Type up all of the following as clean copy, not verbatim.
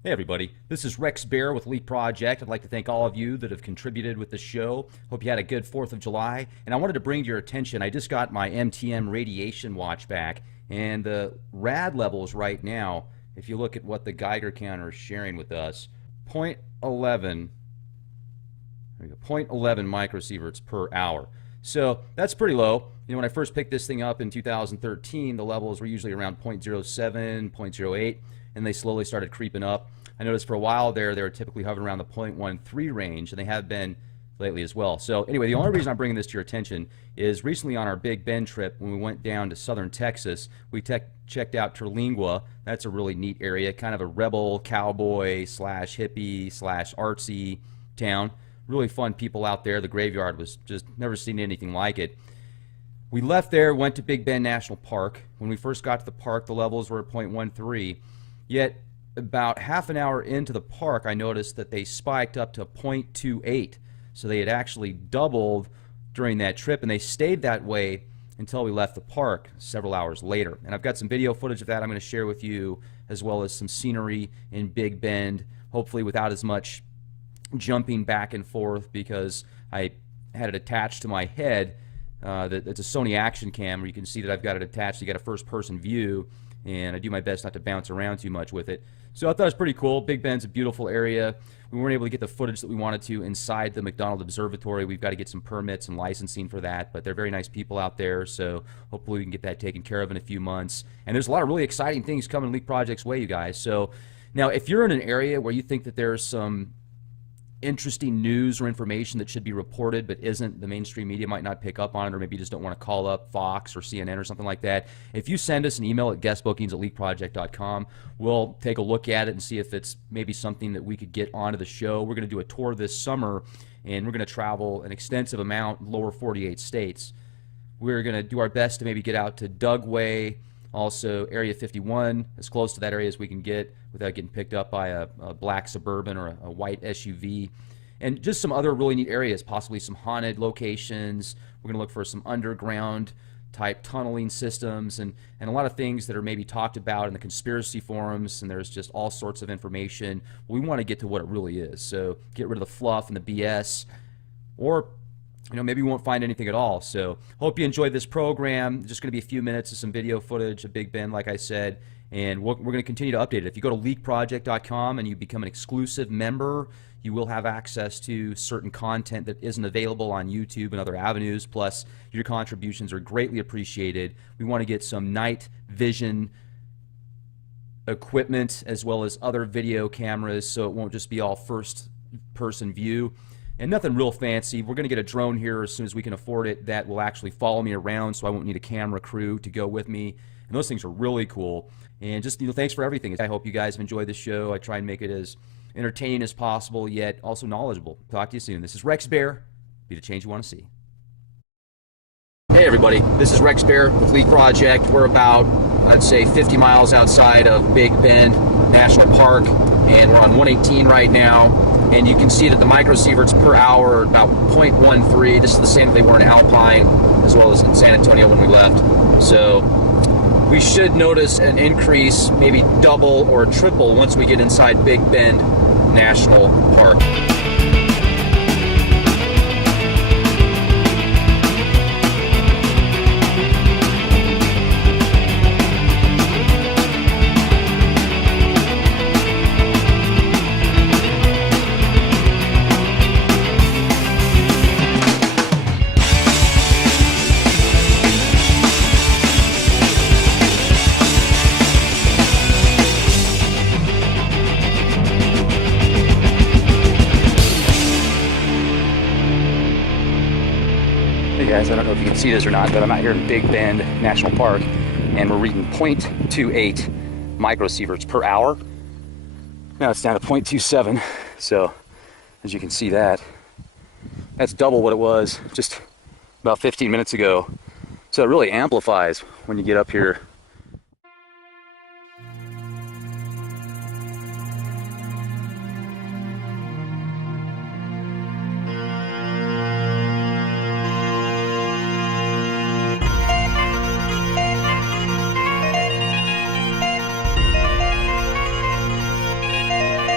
Hey everybody, this is Rex Bear with Leak Project. I'd like to thank all of you that have contributed with the show. Hope you had a good 4th of July. And I wanted to bring to your attention, I just got my MTM radiation watch back, and the rad levels right now, if you look at what the Geiger counter is sharing with us, 0.11, there we go, 0.11 microsieverts per hour. So that's pretty low. You know, when I first picked this thing up in 2013, the levels were usually around 0.07, 0.08, and they slowly started creeping up. I noticed for a while there, they were typically hovering around the 0.13 range, and they have been lately as well. So anyway, the only reason I'm bringing this to your attention is recently on our Big Bend trip, when we went down to southern Texas, we checked out Terlingua. That's a really neat area, kind of a rebel cowboy slash hippie slash artsy town. Really fun people out there. The graveyard was just never seen anything like it. We left there, went to Big Bend National Park. When we first got to the park, the levels were at 0.13. Yet about half an hour into the park, I noticed that they spiked up to 0.28. So they had actually doubled during that trip, and they stayed that way until we left the park several hours later. And I've got some video footage of that I'm going to share with you, as well as some scenery in Big Bend, hopefully without as much jumping back and forth, because I had it attached to my head. It's a Sony Action Cam, where you can see that I've got it attached. You got a first-person view, and I do my best not to bounce around too much with it. So I thought it was pretty cool. Big Bend's a beautiful area. We weren't able to get the footage that we wanted to inside the McDonald Observatory. We've got to get some permits and licensing for that, but they're very nice people out there, so hopefully we can get that taken care of in a few months. And there's a lot of really exciting things coming Leak Project's way, you guys. So now, if you're in an area where you think that there's some interesting news or information that should be reported but isn't, the mainstream media might not pick up on it, or maybe you just don't want to call up Fox or CNN or something like that, if you send us an email at guestbookings@leakproject.com, we'll take a look at it and see if it's maybe something that we could get onto the show. We're going to do a tour this summer, and we're going to travel an extensive amount, lower 48 states. We're going to do our best to maybe get out to Dugway, also Area 51, as close to that area as we can get without getting picked up by a black Suburban or a white SUV. And just some other really neat areas, possibly some haunted locations. We're going to look for some underground type tunneling systems, and a lot of things that are maybe talked about in the conspiracy forums, and there's just all sorts of information. We want to get to what it really is. So get rid of the fluff and the BS, or maybe we won't find anything at all. So hope you enjoyed this program. Just going to be a few minutes of some video footage of Big Bend, like I said, and we're going to continue to update it. If you go to leakproject.com and you become an exclusive member, you will have access to certain content that isn't available on YouTube and other avenues. Plus, your contributions are greatly appreciated. We want to get some night vision equipment as well as other video cameras, so it won't just be all first-person view. And nothing real fancy. We're going to get a drone here as soon as we can afford it that will actually follow me around, so I won't need a camera crew to go with me. And those things are really cool. And just, thanks for everything. I hope you guys have enjoyed the show. I try and make it as entertaining as possible, yet also knowledgeable. Talk to you soon. This is Rex Bear. Be the change you want to see. Hey everybody, this is Rex Bear with Leak Project. We're about, I'd say, 50 miles outside of Big Bend National Park, and we're on 118 right now. And you can see that the microsieverts per hour are about 0.13. This is the same that they were in Alpine, as well as in San Antonio when we left. So we should notice an increase, maybe double or triple, once we get inside Big Bend National Park. Hey guys, I don't know if you can see this or not, but I'm out here in Big Bend National Park, and we're reading 0.28 microsieverts per hour. Now it's down to 0.27, so as you can see that's double what it was just about 15 minutes ago. So it really amplifies when you get up here.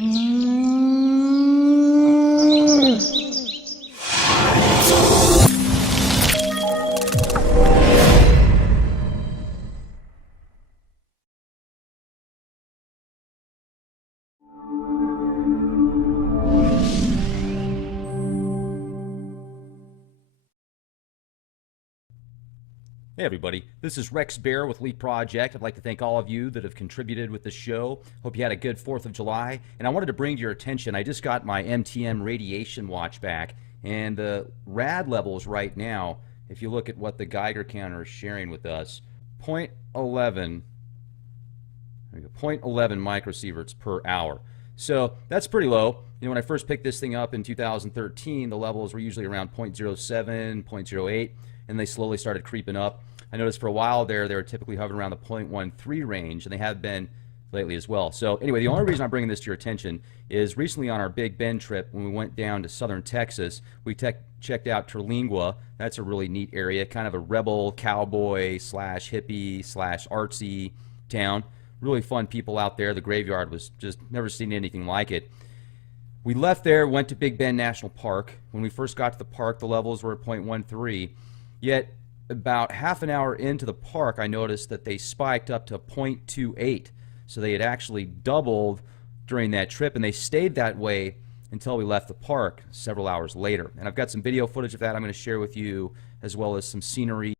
Hey everybody, this is Rex Bear with Leap Project. I'd like to thank all of you that have contributed with the show. Hope you had a good 4th of July. And I wanted to bring to your attention, I just got my MTM radiation watch back, and the rad levels right now, if you look at what the Geiger counter is sharing with us, 0.11 microsieverts per hour. So that's pretty low. You know, when I first picked this thing up in 2013, the levels were usually around 0.07, 0.08, and they slowly started creeping up. I noticed for a while there, they were typically hovering around the 0.13 range, and they have been lately as well. So anyway, the only reason I'm bringing this to your attention is recently on our Big Bend trip, when we went down to southern Texas, we checked out Terlingua. That's a really neat area, kind of a rebel cowboy slash hippie slash artsy town. Really fun people out there. The graveyard was just never seen anything like it. We left there, went to Big Bend National Park. When we first got to the park, the levels were at 0.13. Yet about half an hour into the park, I noticed that they spiked up to 0.28. So they had actually doubled during that trip, and they stayed that way until we left the park several hours later. And I've got some video footage of that I'm going to share with you, as well as some scenery.